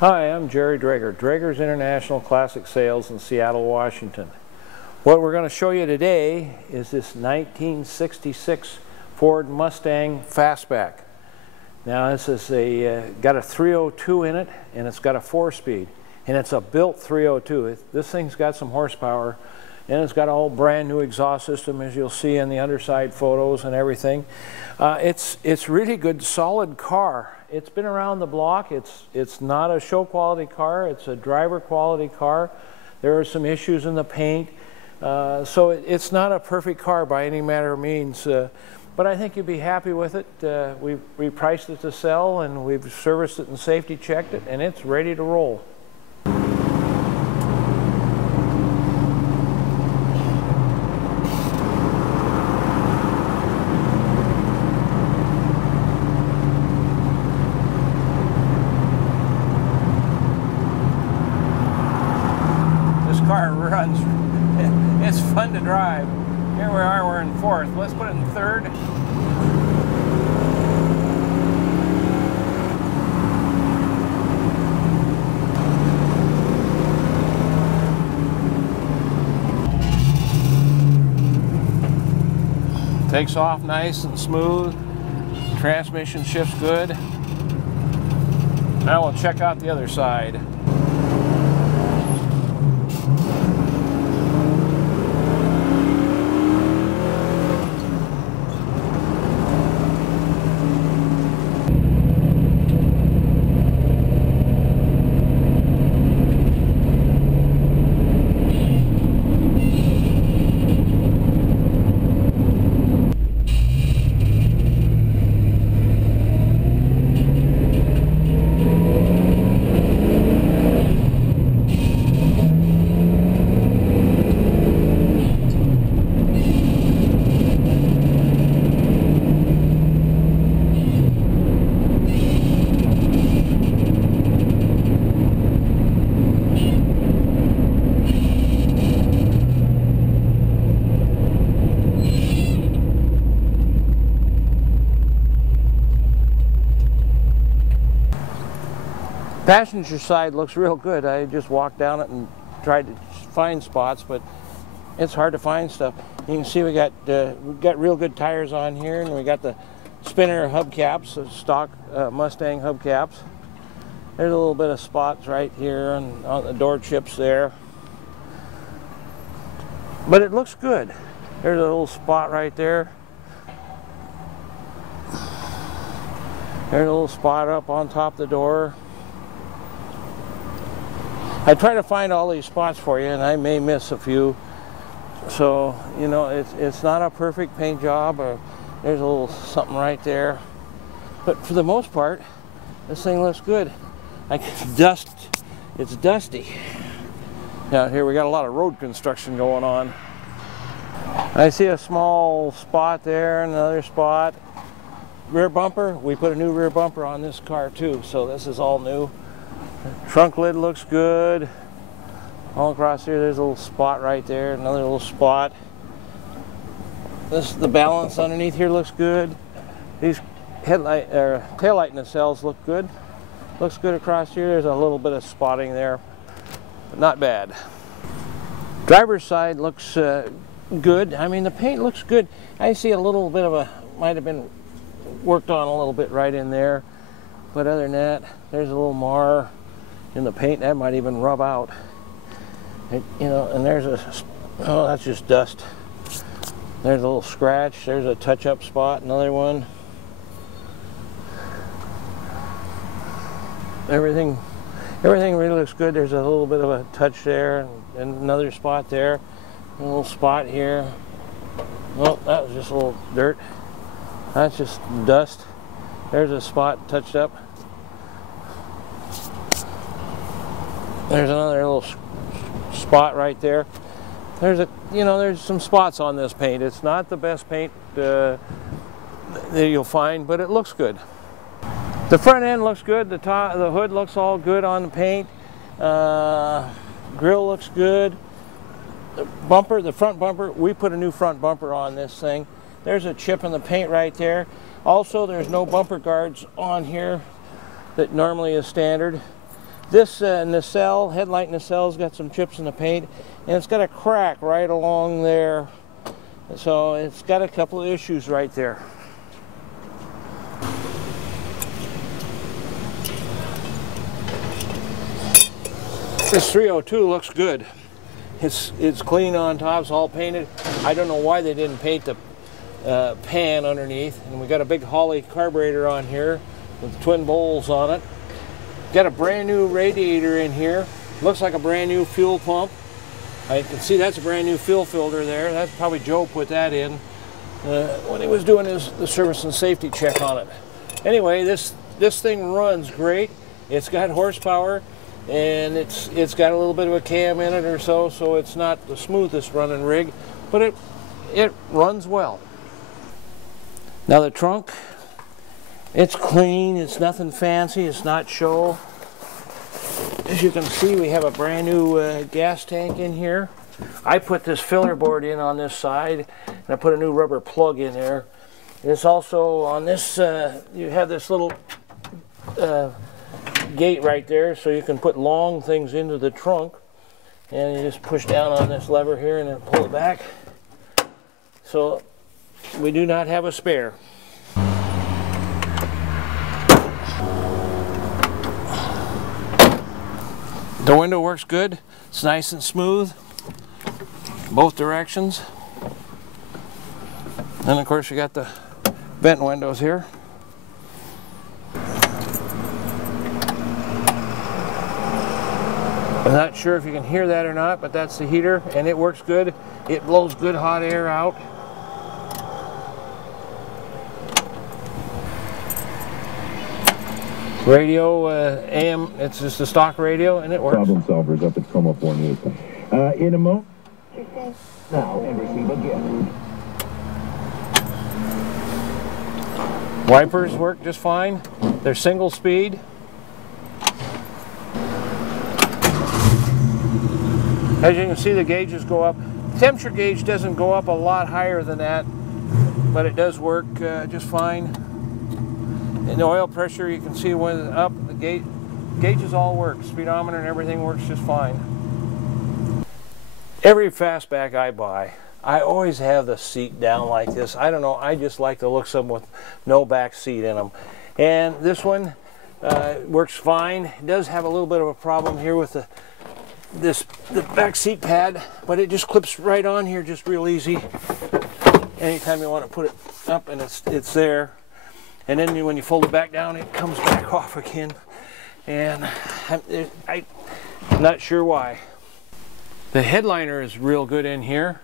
Hi, I'm Jerry Drager, Drager's International Classic Sales in Seattle, Washington. What we're going to show you today is this 1966 Ford Mustang Fastback. Now this is got a 302 in it, and it's got a 4-speed, and it's a built 302. This thing's got some horsepower, and it's got a whole brand new exhaust system, as you'll see in the underside photos and everything. It's really good, solid car. It's been around the block. It's not a show quality car. It's a driver quality car. There are some issues in the paint, so it's not a perfect car by any manner of means. But I think you'd be happy with it. We priced it to sell, and we've serviced it and safety checked it, and it's ready to roll. Car runs. It's fun to drive. Here we are, we're in 4th. Let's put it in 3rd. Takes off nice and smooth. Transmission shifts good. Now we'll check out the other side. Passenger side looks real good. I just walked down it and tried to find spots, but it's hard to find stuff. You can see we got real good tires on here, and we got the spinner hubcaps, stock Mustang hubcaps. There's a little bit of spots right here and on the door chips there, but it looks good. There's a little spot right there. There's a little spot up on top of the door. I try to find all these spots for you, and I may miss a few. So, you know, it's not a perfect paint job, or there's a little something right there. But for the most part, this thing looks good. It's dusty. Now here we got a lot of road construction going on. I see a small spot there, another spot. Rear bumper, we put a new rear bumper on this car too, so this is all new. Trunk lid looks good. All across here, there's a little spot right there, another little spot. The balance underneath here looks good. These taillight nacelles look good. Looks good across here. There's a little bit of spotting there, but not bad. Driver's side looks good. I mean, the paint looks good. I see a little bit of might have been worked on a little bit right in there, but other than that, there's a little mar in the paint that might even rub out. You know, and there's oh, that's just dust. There's a little scratch. There's a touch-up spot, another one. Everything really looks good. There's a little bit of a touch there, and another spot there, a little spot here. Well, that was just a little dirt. That's just dust. There's a spot touched up. There's another little spot right there. There's some spots on this paint. It's not the best paint that you'll find, but it looks good. The front end looks good. The hood looks all good on the paint. Grill looks good. The front bumper, we put a new front bumper on this thing. There's a chip in the paint right there. Also, there's no bumper guards on here that normally is standard. This nacelle, headlight nacelle's got some chips in the paint, and it's got a crack right along there. So it's got a couple of issues right there. This 302 looks good. It's clean on top, it's all painted. I don't know why they didn't paint the pan underneath. And we got a big Holley carburetor on here with twin bowls on it. Got a brand new radiator in here. Looks like a brand new fuel pump. I can see that's a brand new fuel filter there. That's probably Joe put that in when he was doing the service and safety check on it. Anyway, this thing runs great. It's got horsepower, and it's got a little bit of a cam in it or so, so it's not the smoothest running rig, but it runs well. Now the trunk, it's clean, it's nothing fancy, it's not show. As you can see, we have a brand new gas tank in here. I put this filler board in on this side, and I put a new rubber plug in there. It's also on this, you have this little gate right there, so you can put long things into the trunk, and you just push down on this lever here and then pull it back. So we do not have a spare. The window works good. It's nice and smooth, both directions. And of course you got the vent windows here. I'm not sure if you can hear that or not, but that's the heater, and it works good. It blows good hot air out. Radio, AM, it's just a stock radio, and it works. Problem solvers up at Como 48. In a moment. Now and receive again. Wipers work just fine. They're single speed. As you can see, the gauges go up. The temperature gauge doesn't go up a lot higher than that, but it does work just fine. And the oil pressure, you can see when it's up, the gauges all work. Speedometer and everything works just fine. Every fastback I buy, I always have the seat down like this. I don't know, I just like the looks of them with no back seat in them. And this one works fine. It does have a little bit of a problem here with the back seat pad, but it just clips right on here just real easy. Anytime you want to put it up, and it's there. And then when you fold it back down, it comes back off again. And I'm not sure why. The headliner is real good in here.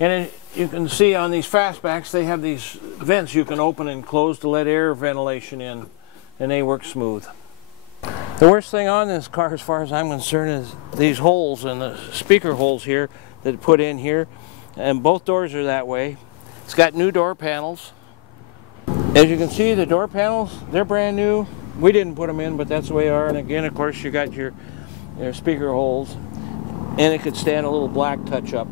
And you can see on these fastbacks, they have these vents you can open and close to let air ventilation in. And they work smooth. The worst thing on this car, as far as I'm concerned, is these holes and the speaker holes here that are put in here. And both doors are that way. It's got new door panels. As you can see, the door panels, they're brand new. We didn't put them in, but that's the way they are. And again, of course, you got your speaker holes, and it could stand a little black touch-up.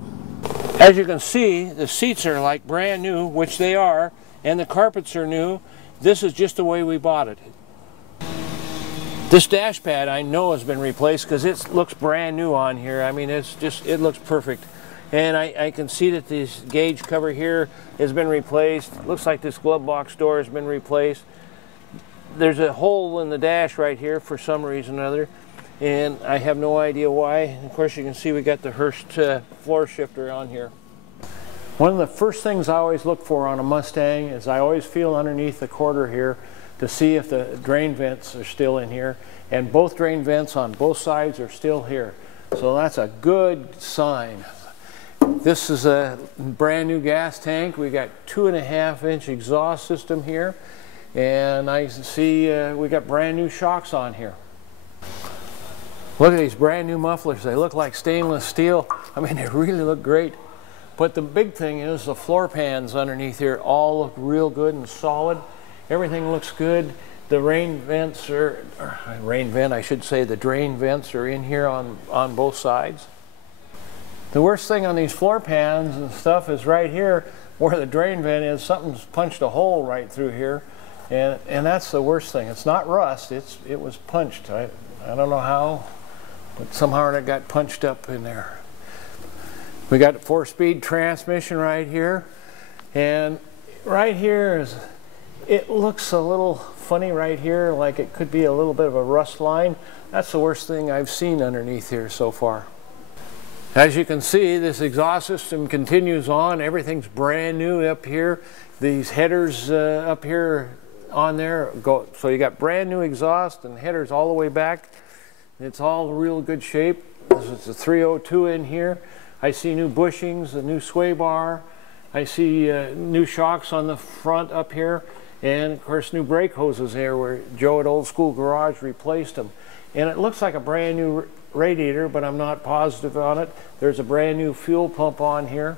As you can see, the seats are like brand new, which they are, and the carpets are new. This is just the way we bought it. This dash pad I know has been replaced because it looks brand new on here. I mean, it looks perfect. And I can see that this gauge cover here has been replaced. It looks like this glove box door has been replaced. There's a hole in the dash right here for some reason or other, and I have no idea why. And of course, you can see we got the Hurst floor shifter on here. One of the first things I always look for on a Mustang is I always feel underneath the quarter here to see if the drain vents are still in here, and both drain vents on both sides are still here. So that's a good sign. This is a brand new gas tank. We got 2.5-inch exhaust system here, and I see we got brand new shocks on here. Look at these brand new mufflers. They look like stainless steel. I mean, they really look great. But the big thing is the floor pans underneath here all look real good and solid. Everything looks good. The rain vents are, the drain vents are in here on both sides. The worst thing on these floor pans and stuff is right here where the drain vent is. Something's punched a hole right through here, and that's the worst thing. It's not rust. It was punched. I I don't know how, but somehow it got punched up in there. We got a 4-speed transmission right here, and right here is, it looks a little funny right here, like it could be a little bit of a rust line. That's the worst thing I've seen underneath here so far. As you can see, this exhaust system continues on. Everything's brand new up here. These headers up here on there go, so you got brand new exhaust and headers all the way back. It's all real good shape. This is a 302 in here. I see new bushings, a new sway bar. I see new shocks on the front up here, and of course new brake hoses here where Joe at Old School Garage replaced them. And it looks like a brand new radiator, but I'm not positive on it. There's a brand new fuel pump on here.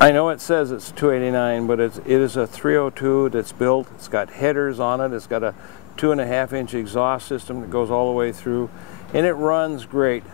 I know it says it's 289, but it is a 302 that's built. It's got headers on it. It's got a 2.5-inch exhaust system that goes all the way through, and it runs great.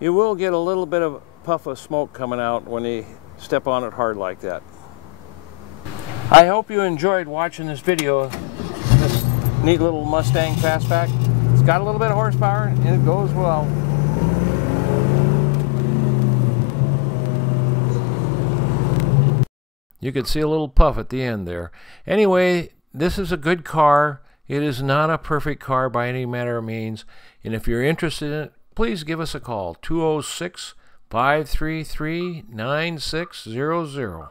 You will get a little bit of a puff of smoke coming out when you step on it hard like that. I hope you enjoyed watching this video. This neat little Mustang Fastback. It's got a little bit of horsepower and it goes well. You could see a little puff at the end there. Anyway, this is a good car. It is not a perfect car by any manner of means. And if you're interested in it, please give us a call, 206-533-9600.